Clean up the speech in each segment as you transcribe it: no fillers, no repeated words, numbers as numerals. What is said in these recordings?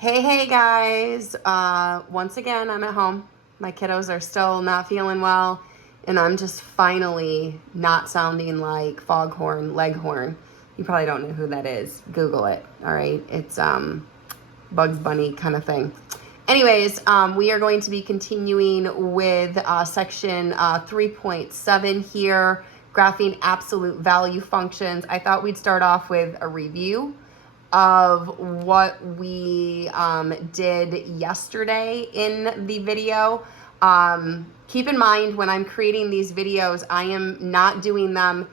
Hey guys, once again, I'm at home. My kiddos are still not feeling well, and I'm just finally not sounding like Foghorn Leghorn. You probably don't know who that is. Google it, all right? It's Bugs Bunny kind of thing. Anyways, we are going to be continuing with section 3.7 here, graphing absolute value functions. I thought we'd start off with a review of what we did yesterday in the video. Keep in mind, when I'm creating these videos, I am not doing them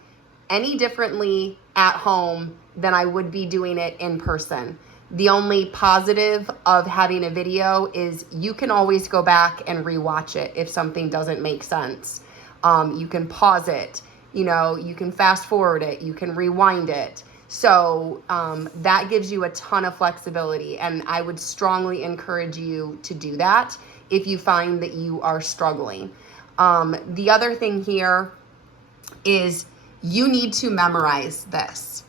any differently at home than I would be doing it in person. The only positive of having a video is you can always go back and rewatch it if something doesn't make sense. You can pause it, you can fast forward it, you can rewind it. So that gives you a ton of flexibility, and I would strongly encourage you to do that if you find that you are struggling. The other thing here is you need to memorize this.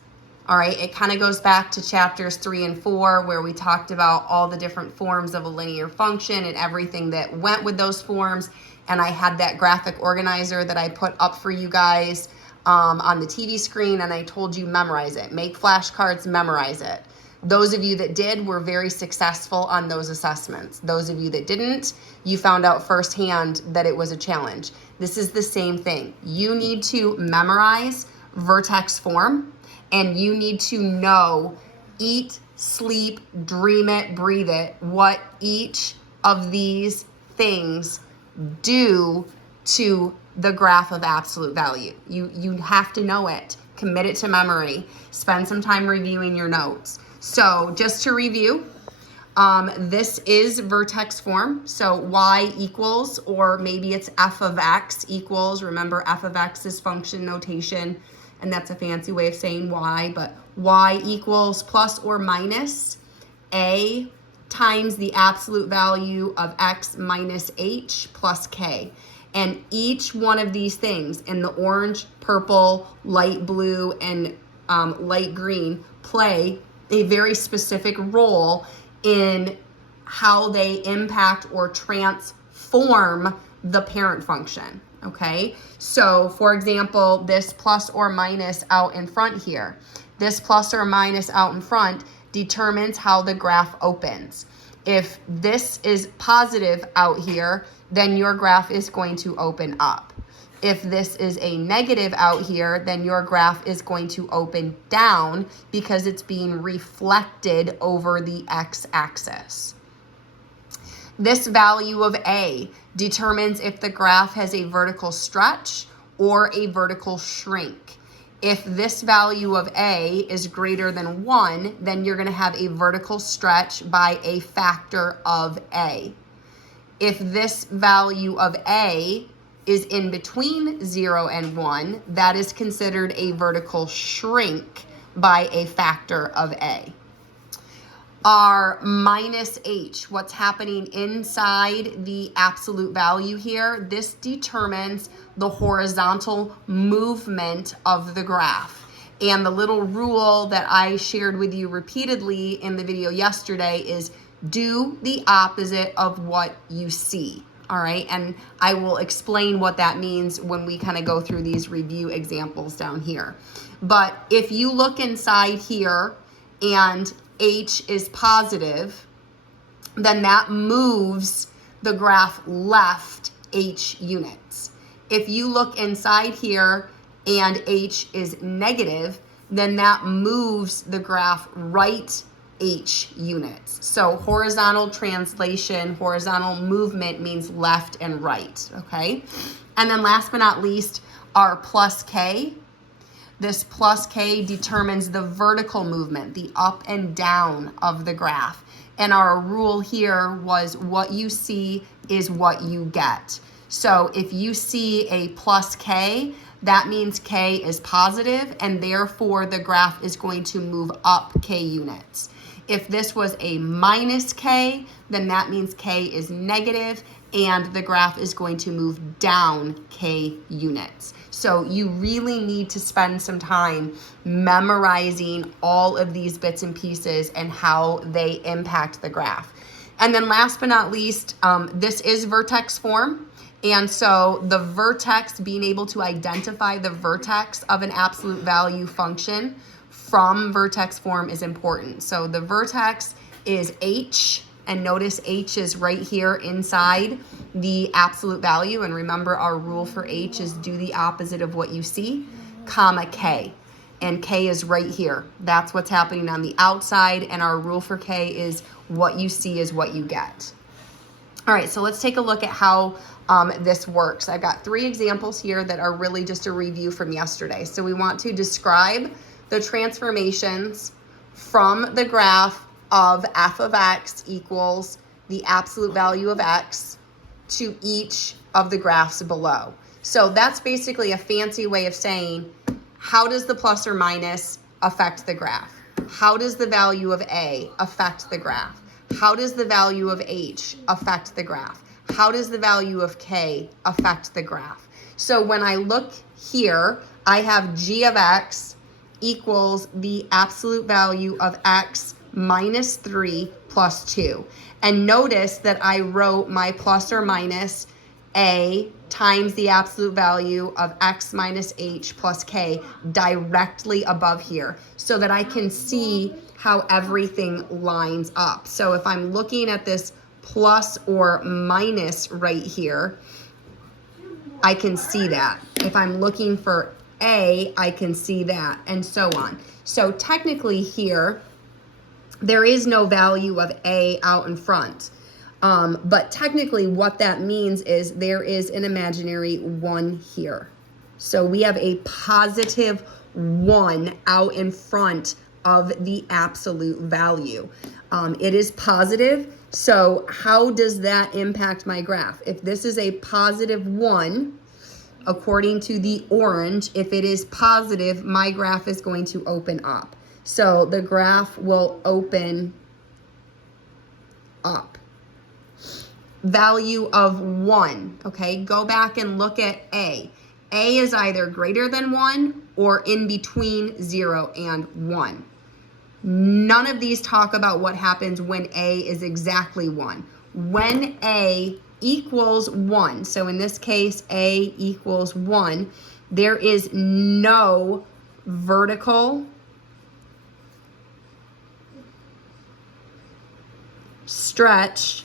All right, it kind of goes back to chapters 3 and 4 where we talked about all the different forms of a linear function and everything that went with those forms. And I had that graphic organizer that I put up for you guys on the TV screen, and I told you memorize it. Make flashcards, memorize it. Those of you that did were very successful on those assessments. Those of you that didn't, you found out firsthand that it was a challenge. This is the same thing. You need to memorize Vertex Form, and you need to know, eat, sleep, dream it, breathe it, what each of these things do to the graph of absolute value. You have to know it. Commit it to memory. Spend some time reviewing your notes. So just to review, this is Vertex Form. So y equals, or maybe it's f of x equals. Remember, f of x is function notation, and that's a fancy way of saying y, but y equals plus or minus a times the absolute value of x minus h plus k. And each one of these things in the orange, purple, light blue, and light green play a very specific role in how they impact or transform the parent function, okay? So, for example, this plus or minus out in front here, this plus or minus out in front determines how the graph opens. If this is positive out here, then your graph is going to open up. If this is a negative out here, then your graph is going to open down because it's being reflected over the x-axis. This value of A determines if the graph has a vertical stretch or a vertical shrink. If this value of A is greater than 1, then you're going to have a vertical stretch by a factor of A. If this value of A is in between 0 and 1, that is considered a vertical shrink by a factor of A. Our minus h, what's happening inside the absolute value here, this determines the horizontal movement of the graph. And the little rule that I shared with you repeatedly in the video yesterday is do the opposite of what you see. All right, and I will explain what that means when we kind of go through these review examples down here. But if you look inside here and h is positive, then that moves the graph left h units. If you look inside here and h is negative, then that moves the graph right h units. So horizontal translation, horizontal movement means left and right, okay? And then last but not least, our plus k. This plus k determines the vertical movement, the up and down of the graph. And our rule here was what you see is what you get. So if you see a plus k, that means k is positive, and therefore the graph is going to move up k units. If this was a minus K, then that means K is negative and the graph is going to move down K units. So you really need to spend some time memorizing all of these bits and pieces and how they impact the graph. And then last but not least, this is vertex form. And so the vertex, being able to identify the vertex of an absolute value function from vertex form is important. So the vertex is H, and notice H is right here inside the absolute value. And remember, our rule for H is do the opposite of what you see, comma K. And K is right here. That's what's happening on the outside, and our rule for K is what you see is what you get. All right, so let's take a look at how this works. I've got 3 examples here that are really just a review from yesterday. So we want to describe the transformations from the graph of f of x equals the absolute value of x to each of the graphs below. So that's basically a fancy way of saying, how does the plus or minus affect the graph? How does the value of A affect the graph? How does the value of H affect the graph? How does the value of K affect the graph? So when I look here, I have g of x equals the absolute value of x minus 3 plus 2. And notice that I wrote my plus or minus A times the absolute value of x minus h plus k directly above here so that I can see how everything lines up. So if I'm looking at this plus or minus right here, I can see that. If I'm looking for A, I can see that, and so on. So technically here, there is no value of A out in front. But technically what that means is there is an imaginary 1 here. So we have a positive 1 out in front of the absolute value. It is positive, so how does that impact my graph? If this is a positive 1, according to the orange, if it is positive, my graph is going to open up. So the graph will open up. Value of 1, okay? Go back and look at A. A is either greater than 1 or in between 0 and 1. None of these talk about what happens when A is exactly 1. When A equals 1, so in this case, A equals 1, there is no vertical stretch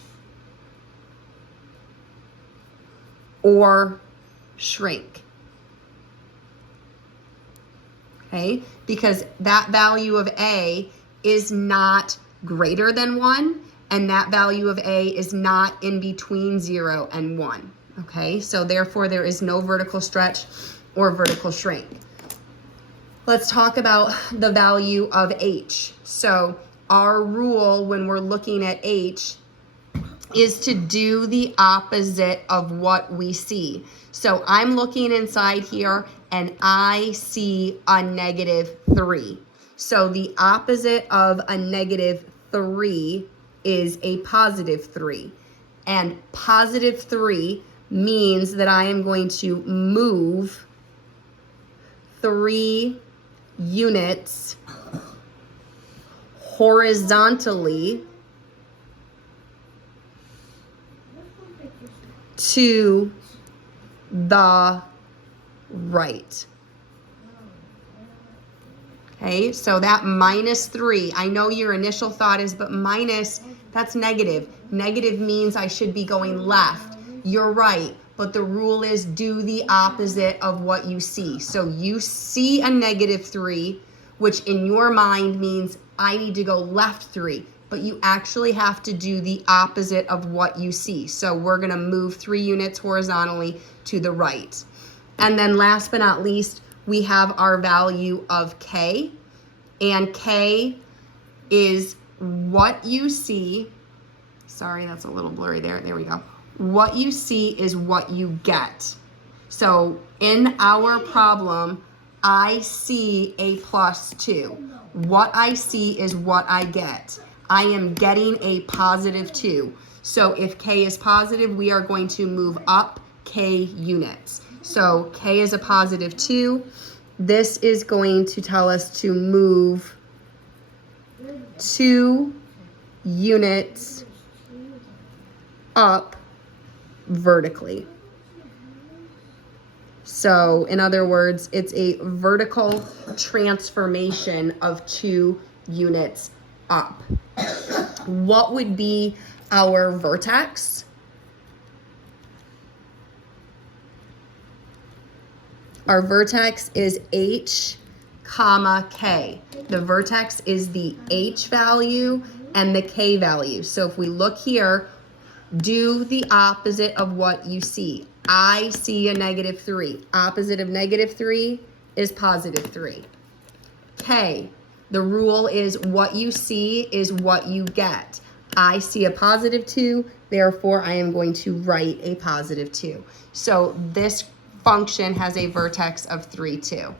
or shrink. Okay, because that value of A is not greater than 1, and that value of A is not in between 0 and 1. Okay, so therefore there is no vertical stretch or vertical shrink. Let's talk about the value of H. So our rule when we're looking at H is to do the opposite of what we see. So I'm looking inside here and I see a negative 3. So the opposite of a negative 3 is a positive 3. And positive 3 means that I am going to move 3 units horizontally to the right. Okay, so that minus 3, I know your initial thought is, but minus, that's negative. Negative means I should be going left. You're right, but the rule is do the opposite of what you see. So you see a negative 3, which in your mind means I need to go left 3. But you actually have to do the opposite of what you see. So we're going to move 3 units horizontally to the right. And then last but not least, we have our value of K. And K is what you see. Sorry, that's a little blurry there. There we go. What you see is what you get. So in our problem, I see a plus 2. What I see is what I get. I am getting a positive 2. So if K is positive, we are going to move up K units. So K is a positive 2. This is going to tell us to move 2 units up vertically. So in other words, it's a vertical transformation of 2 units up. What would be our vertex? Our vertex is H, comma, K. The vertex is the H value and the K value. So if we look here, do the opposite of what you see. I see a -3. Opposite of -3 is +3. K, the rule is what you see is what you get. I see a +2, therefore I am going to write a +2. So this function has a vertex of 3, 2.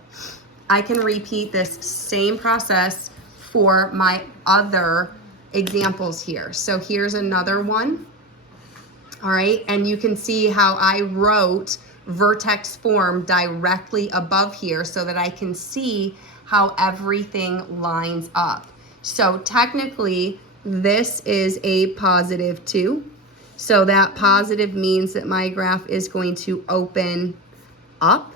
I can repeat this same process for my other examples here. So here's another one. All right, and you can see how I wrote vertex form directly above here so that I can see how everything lines up. So technically, this is a +2. So that positive means that my graph is going to open up.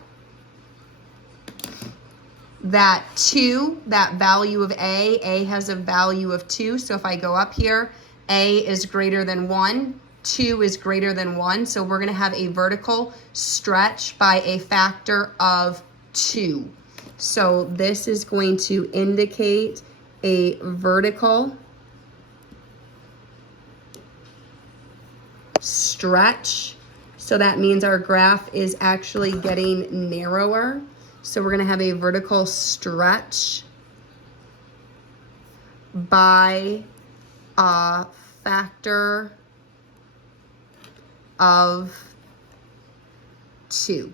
That 2, that value of A has a value of 2. So if I go up here, A is greater than 1. 2 is greater than 1, so we're going to have a vertical stretch by a factor of 2. So this is going to indicate a vertical stretch. So that means our graph is actually getting narrower. So we're going to have a vertical stretch by a factor of 2.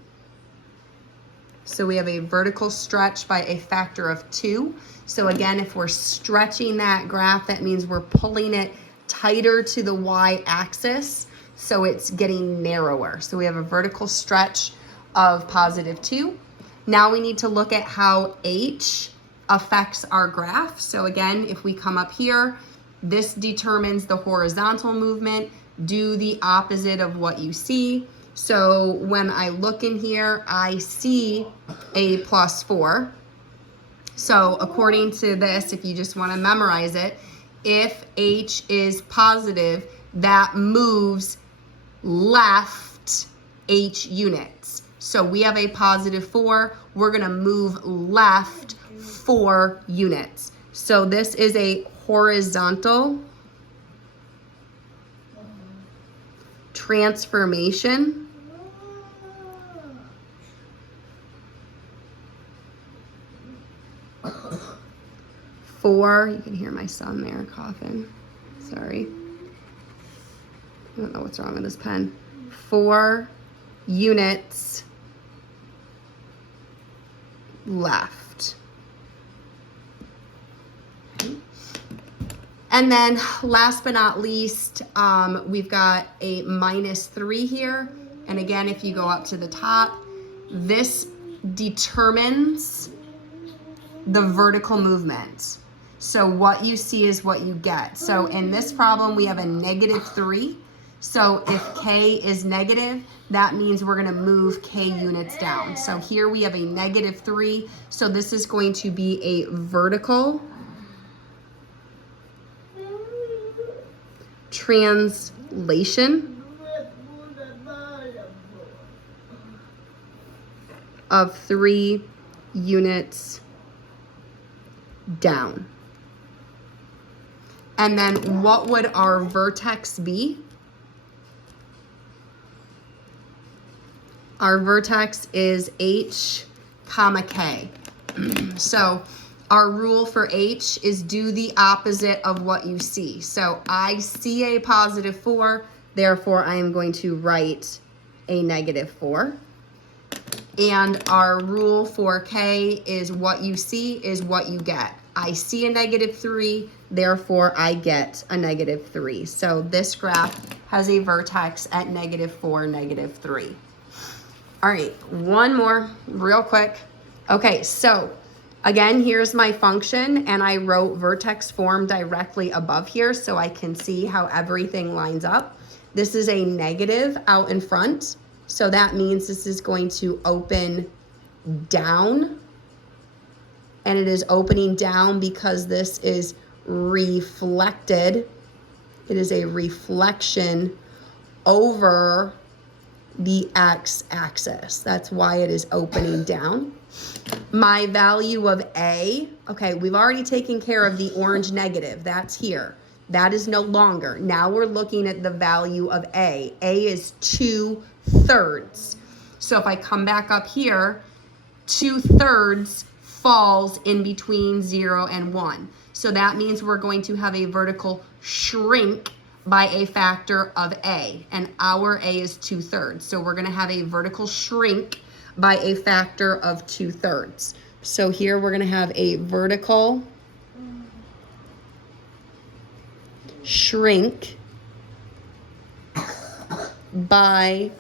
So we have a vertical stretch by a factor of 2. So again, if we're stretching that graph, that means we're pulling it tighter to the y-axis, so it's getting narrower. So we have a vertical stretch of +2. Now we need to look at how H affects our graph. So again, if we come up here, this determines the horizontal movement. Do the opposite of what you see. So when I look in here, I see a +4. So according to this, if you just want to memorize it, if H is positive, that moves left H units. So we have a +4, we're going to move left 4 units. So this is a horizontal transformation for, you can hear my son there coughing, sorry, I don't know what's wrong with this pen, 4 units left. And then last but not least, we've got a -3 here. And again, if you go up to the top, this determines the vertical movement. So what you see is what you get. So in this problem, we have a -3. So if K is negative, that means we're gonna move K units down. So here we have a -3. So this is going to be a vertical translation of 3 units down. And then what would our vertex be? Our vertex is H, comma K. So our rule for H is do the opposite of what you see. So I see a +4, therefore I am going to write a -4. And our rule for K is what you see is what you get. I see a -3, therefore I get a -3. So this graph has a vertex at -4, -3. All right, one more real quick. Okay, so again, here's my function, and I wrote vertex form directly above here so I can see how everything lines up. This is a negative out in front, so that means this is going to open down, and it is opening down because this is reflected. It is a reflection over the x-axis. That's why it is opening down. My value of A, okay, we've already taken care of the orange negative. That's here. That is no longer. Now we're looking at the value of A. A is 2/3. So if I come back up here, 2/3 falls in between 0 and 1. So that means we're going to have a vertical shrink by a factor of A, and our A is 2/3. So we're going to have a vertical shrink by a factor of 2/3. So here we're going to have a vertical shrink by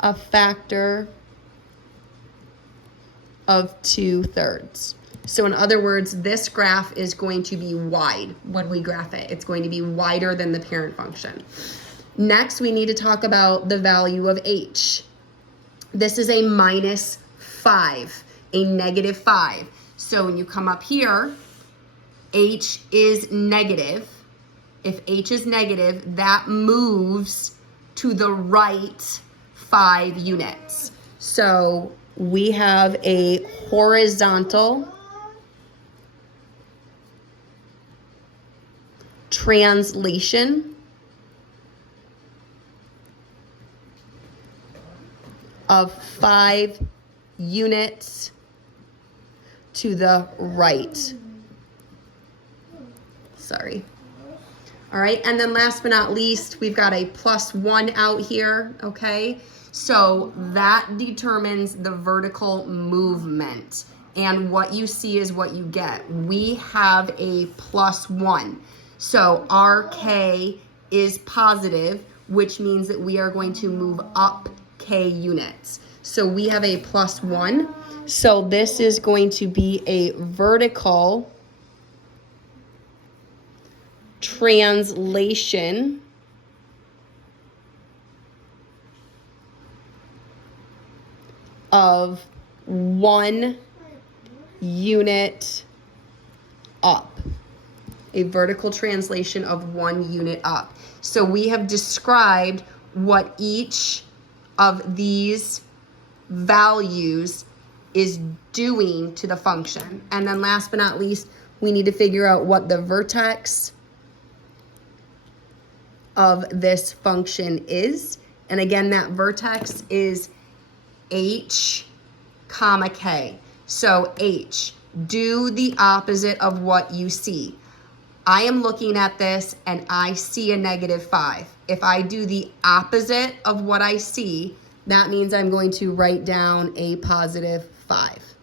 a factor of 2/3. So in other words, this graph is going to be wide when we graph it. It's going to be wider than the parent function. Next, we need to talk about the value of H. This is a -5, a -5. So when you come up here, H is negative. If H is negative, that moves to the right 5 units. So we have a horizontal translation of 5 units to the right. Sorry. All right, and then last but not least, we've got a +1 out here, okay? So that determines the vertical movement, and what you see is what you get. We have a +1. So our K is positive, which means that we are going to move up K units. So we have a +1. So this is going to be a vertical translation of 1 unit up. A vertical translation of 1 unit up. So we have described what each of these values is doing to the function. And then last but not least, we need to figure out what the vertex of this function is. And again, that vertex is H, comma K. So H, do the opposite of what you see. I am looking at this and I see a -5. If I do the opposite of what I see, that means I'm going to write down a +5.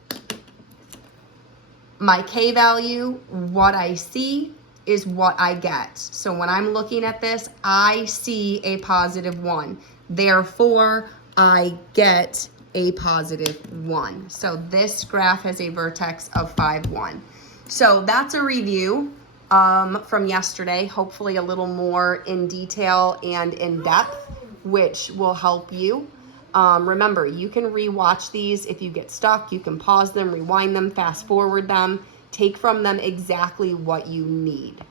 My K value, what I see, is what I get. So when I'm looking at this, I see a +1. Therefore, I get a +1. So this graph has a vertex of 5, 1. So that's a review from yesterday, hopefully a little more in detail and in depth, which will help you. Remember, you can rewatch these. If you get stuck, you can pause them, rewind them, fast forward them, take from them exactly what you need.